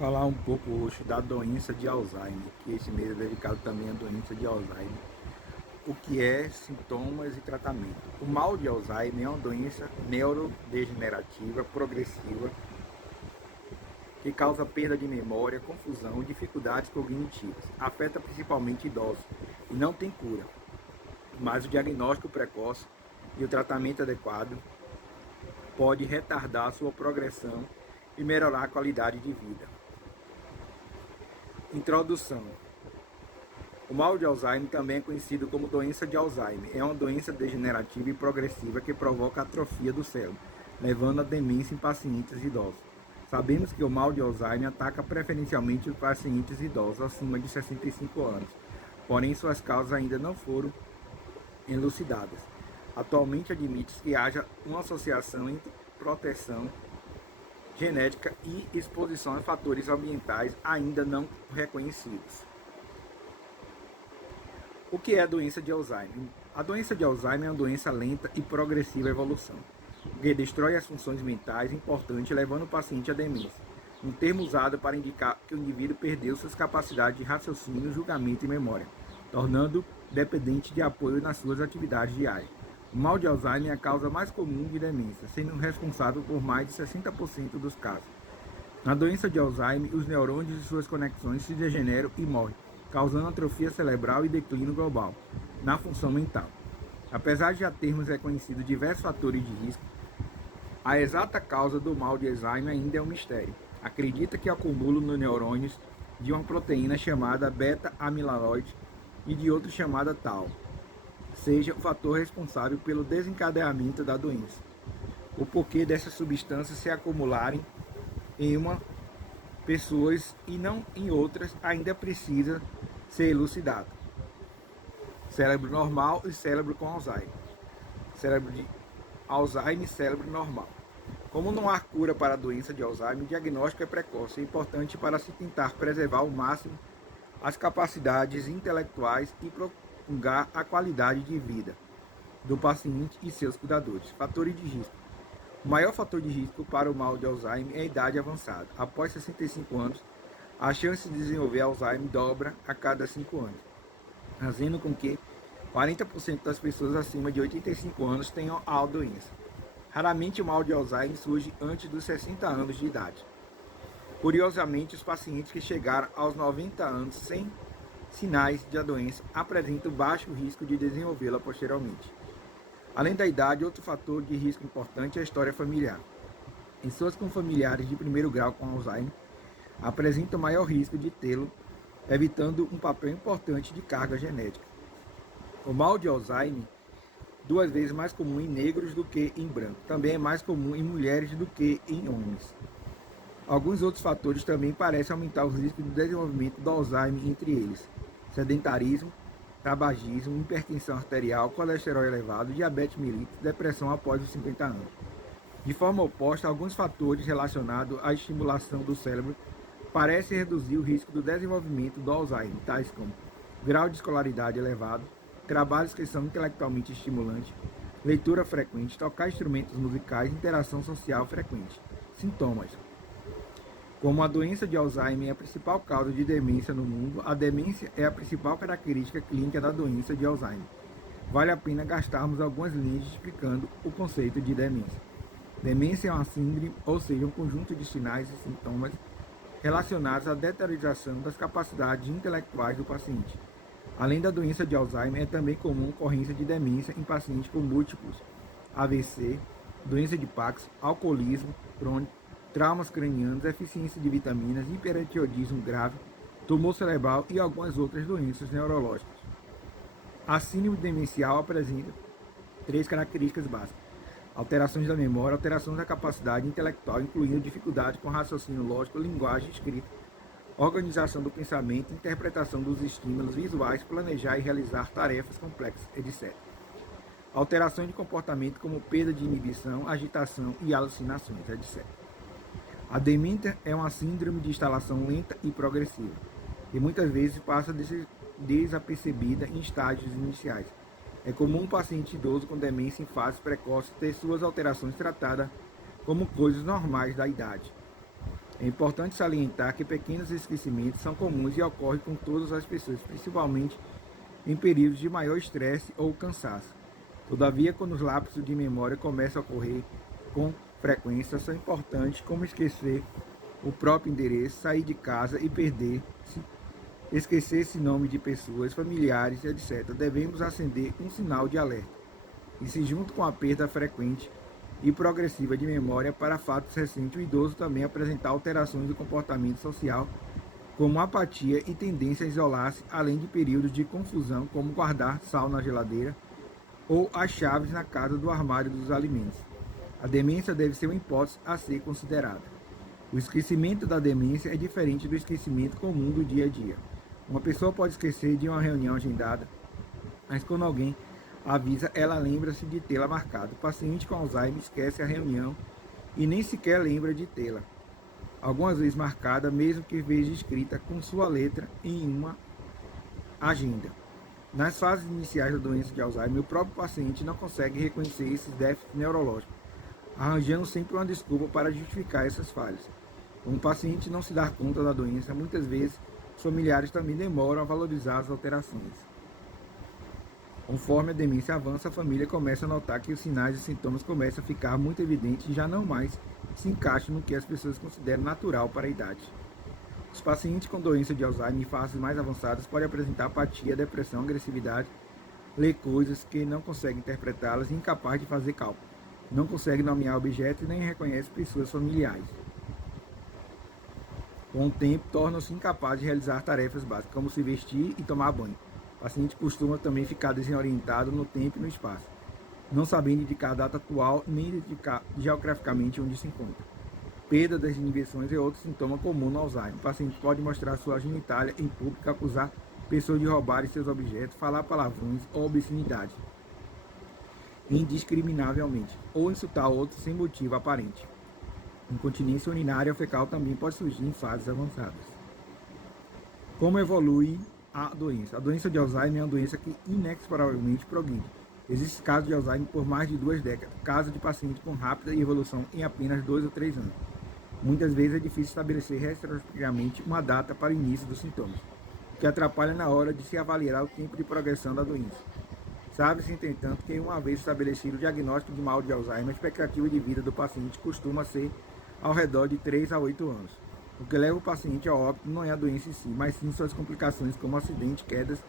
Falar um pouco hoje da doença de Alzheimer, que esse mês é dedicado também à doença de Alzheimer. O que é, sintomas e tratamento. O mal de Alzheimer é uma doença neurodegenerativa progressiva que causa perda de memória, confusão e dificuldades cognitivas. Afeta principalmente idosos e não tem cura, mas o diagnóstico precoce e o tratamento adequado pode retardar sua progressão e melhorar a qualidade de vida. Introdução. O mal de Alzheimer também é conhecido como doença de Alzheimer. É uma doença degenerativa e progressiva que provoca atrofia do cérebro, levando à demência em pacientes idosos. Sabemos que o mal de Alzheimer ataca preferencialmente os pacientes idosos acima de 65 anos, porém suas causas ainda não foram elucidadas. Atualmente admite-se que haja uma associação entre proteção genética e exposição a fatores ambientais ainda não reconhecidos. O que é a doença de Alzheimer? A doença de Alzheimer é uma doença lenta e progressiva evolução, que destrói as funções mentais importantes, levando o paciente à demência. Um termo usado para indicar que o indivíduo perdeu suas capacidades de raciocínio, julgamento e memória, tornando dependente de apoio nas suas atividades diárias. O mal de Alzheimer é a causa mais comum de demência, sendo responsável por mais de 60% dos casos. Na doença de Alzheimer, os neurônios e suas conexões se degeneram e morrem, causando atrofia cerebral e declínio global na função mental. Apesar de já termos reconhecido diversos fatores de risco, a exata causa do mal de Alzheimer ainda é um mistério. Acredita que o acúmulo nos neurônios de uma proteína chamada beta-amiloide e de outra chamada tau seja o fator responsável pelo desencadeamento da doença. O porquê dessas substâncias se acumularem em uma pessoas e não em outras ainda precisa ser elucidado. Cérebro normal e cérebro com Alzheimer. Cérebro de Alzheimer e cérebro normal. Como não há cura para a doença de Alzheimer, o diagnóstico é precoce e importante para se tentar preservar ao máximo as capacidades intelectuais e prolongar a qualidade de vida do paciente e seus cuidadores. Fatores de risco. O maior fator de risco para o mal de Alzheimer é a idade avançada. Após 65 anos, a chance de desenvolver Alzheimer dobra a cada 5 anos, fazendo com que 40% das pessoas acima de 85 anos tenham a doença. Raramente o mal de Alzheimer surge antes dos 60 anos de idade. Curiosamente, os pacientes que chegaram aos 90 anos sem sinais da doença apresentam baixo risco de desenvolvê-la posteriormente. Além da idade, outro fator de risco importante é a história familiar. Pessoas com familiares de primeiro grau com Alzheimer apresentam maior risco de tê-lo, evitando um papel importante de carga genética. O mal de Alzheimer, 2 vezes mais comum em negros do que em brancos. Também é mais comum em mulheres do que em homens. Alguns outros fatores também parecem aumentar os riscos do desenvolvimento do Alzheimer, entre eles sedentarismo, tabagismo, hipertensão arterial, colesterol elevado, diabetes mellitus, depressão após os 50 anos. De forma oposta, alguns fatores relacionados à estimulação do cérebro parecem reduzir o risco do desenvolvimento do Alzheimer, tais como grau de escolaridade elevado, trabalhos que são intelectualmente estimulantes, leitura frequente, tocar instrumentos musicais, interação social frequente. Sintomas. Como a doença de Alzheimer é a principal causa de demência no mundo, a demência é a principal característica clínica da doença de Alzheimer. Vale a pena gastarmos algumas linhas explicando o conceito de demência. Demência é uma síndrome, ou seja, um conjunto de sinais e sintomas relacionados à deterioração das capacidades intelectuais do paciente. Além da doença de Alzheimer, é também comum a ocorrência de demência em pacientes com múltiplos AVC, doença de Parkinson, alcoolismo crônico, traumas cranianos, deficiência de vitaminas, hipertireoidismo grave, tumor cerebral e algumas outras doenças neurológicas. A síndrome demencial apresenta 3 características básicas: alterações da memória, alterações da capacidade intelectual, incluindo dificuldade com raciocínio lógico, linguagem escrita, organização do pensamento, interpretação dos estímulos visuais, planejar e realizar tarefas complexas, etc. Alterações de comportamento como perda de inibição, agitação e alucinações, etc. A demência é uma síndrome de instalação lenta e progressiva, e muitas vezes passa desapercebida em estágios iniciais. É comum um paciente idoso com demência em fase precoce ter suas alterações tratadas como coisas normais da idade. É importante salientar que pequenos esquecimentos são comuns e ocorrem com todas as pessoas, principalmente em períodos de maior estresse ou cansaço. Todavia, quando os lapsos de memória começam a ocorrer com frequência, são importantes como esquecer o próprio endereço, sair de casa e perder-se, esquecer-se nome de pessoas, familiares, etc. Devemos acender um sinal de alerta. E se junto com a perda frequente e progressiva de memória para fatos recentes, o idoso também apresentar alterações do comportamento social, como apatia e tendência a isolar-se, além de períodos de confusão, como guardar sal na geladeira ou as chaves na casa do armário dos alimentos. A demência deve ser uma hipótese a ser considerada. O esquecimento da demência é diferente do esquecimento comum do dia a dia. Uma pessoa pode esquecer de uma reunião agendada, mas quando alguém avisa, ela lembra-se de tê-la marcado. O paciente com Alzheimer esquece a reunião e nem sequer lembra de tê-la, algumas vezes marcada, mesmo que veja escrita com sua letra em uma agenda. Nas fases iniciais da doença de Alzheimer, o próprio paciente não consegue reconhecer esses déficits neurológicos, arranjando sempre uma desculpa para justificar essas falhas. Como o paciente não se dá conta da doença, muitas vezes os familiares também demoram a valorizar as alterações. Conforme a demência avança, a família começa a notar que os sinais e sintomas começam a ficar muito evidentes e já não mais se encaixam no que as pessoas consideram natural para a idade. Os pacientes com doença de Alzheimer em fases mais avançadas podem apresentar apatia, depressão, agressividade, ler coisas que não conseguem interpretá-las e incapaz de fazer cálculo. Não consegue nomear objetos e nem reconhece pessoas familiares. Com o tempo, tornam-se incapazes de realizar tarefas básicas, como se vestir e tomar banho. O paciente costuma também ficar desorientado no tempo e no espaço, não sabendo indicar a data atual nem identificar geograficamente onde se encontra. Perda das inibições é outro sintoma comum no Alzheimer. O paciente pode mostrar sua genitália em público, acusar pessoas de roubarem seus objetos, falar palavrões ou obscenidade indiscriminavelmente, ou insultar outros sem motivo aparente. Incontinência urinária ou fecal também pode surgir em fases avançadas. Como evolui a doença? A doença de Alzheimer é uma doença que inexoravelmente progride. Existem casos de Alzheimer por mais de 2 décadas, casos de pacientes com rápida evolução em apenas 2 ou 3 anos. Muitas vezes é difícil estabelecer retrospectivamente uma data para o início dos sintomas, o que atrapalha na hora de se avaliar o tempo de progressão da doença. Sabe-se, entretanto, que uma vez estabelecido o diagnóstico de mal de Alzheimer, a expectativa de vida do paciente costuma ser ao redor de 3 a 8 anos. O que leva o paciente ao óbito não é a doença em si, mas sim suas complicações como acidentes, quedas,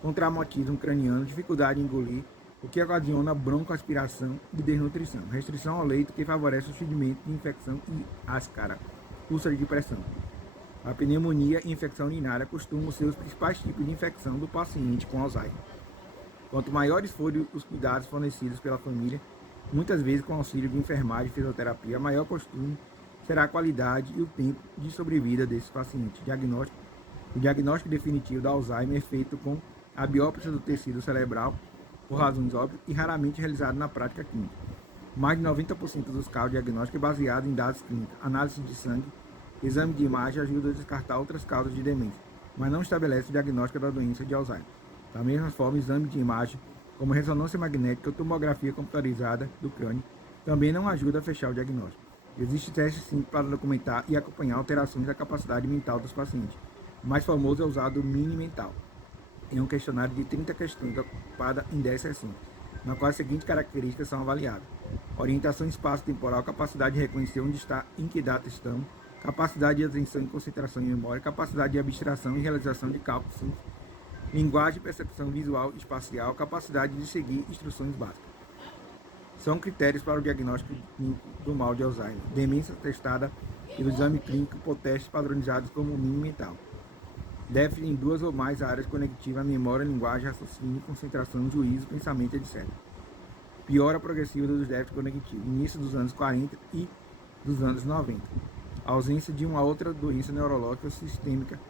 com traumatismo craniano, dificuldade em engolir, o que ocasiona broncoaspiração e desnutrição, restrição ao leito que favorece o surgimento de infecção e áscara, úlcera de pressão. A pneumonia e infecção urinária costumam ser os principais tipos de infecção do paciente com Alzheimer. Quanto maiores forem os cuidados fornecidos pela família, muitas vezes com auxílio de enfermagem e fisioterapia, maior costume será a qualidade e o tempo de sobrevida desses pacientes. O diagnóstico definitivo da Alzheimer é feito com a biópsia do tecido cerebral, por razões óbvias, e raramente realizado na prática clínica. Mais de 90% dos casos de diagnóstico é baseado em dados clínicos. Análise de sangue, exame de imagem ajuda a descartar outras causas de demência, mas não estabelece o diagnóstico da doença de Alzheimer. Da mesma forma, exame de imagem, como ressonância magnética ou tomografia computadorizada do crânio, também não ajuda a fechar o diagnóstico. Existem testes simples para documentar e acompanhar alterações da capacidade mental dos pacientes. O mais famoso é usado o Mini Mental. É um questionário de 30 questões ocupada em 10 sessões, na qual as seguintes características são avaliadas: orientação espaço-temporal, capacidade de reconhecer onde está, em que data estamos, capacidade de atenção e concentração em memória, capacidade de abstração e realização de cálculos simples, linguagem, percepção visual e espacial, capacidade de seguir instruções básicas. São critérios para o diagnóstico clínico do mal de Alzheimer. Demência testada pelo exame clínico por testes padronizados como o Mini Mental. Déficit em 2 ou mais áreas conectivas: memória, linguagem, raciocínio, concentração, juízo, pensamento, etc. Piora progressiva dos déficits cognitivos, início dos anos 40 e dos anos 90. A ausência de uma outra doença neurológica sistêmica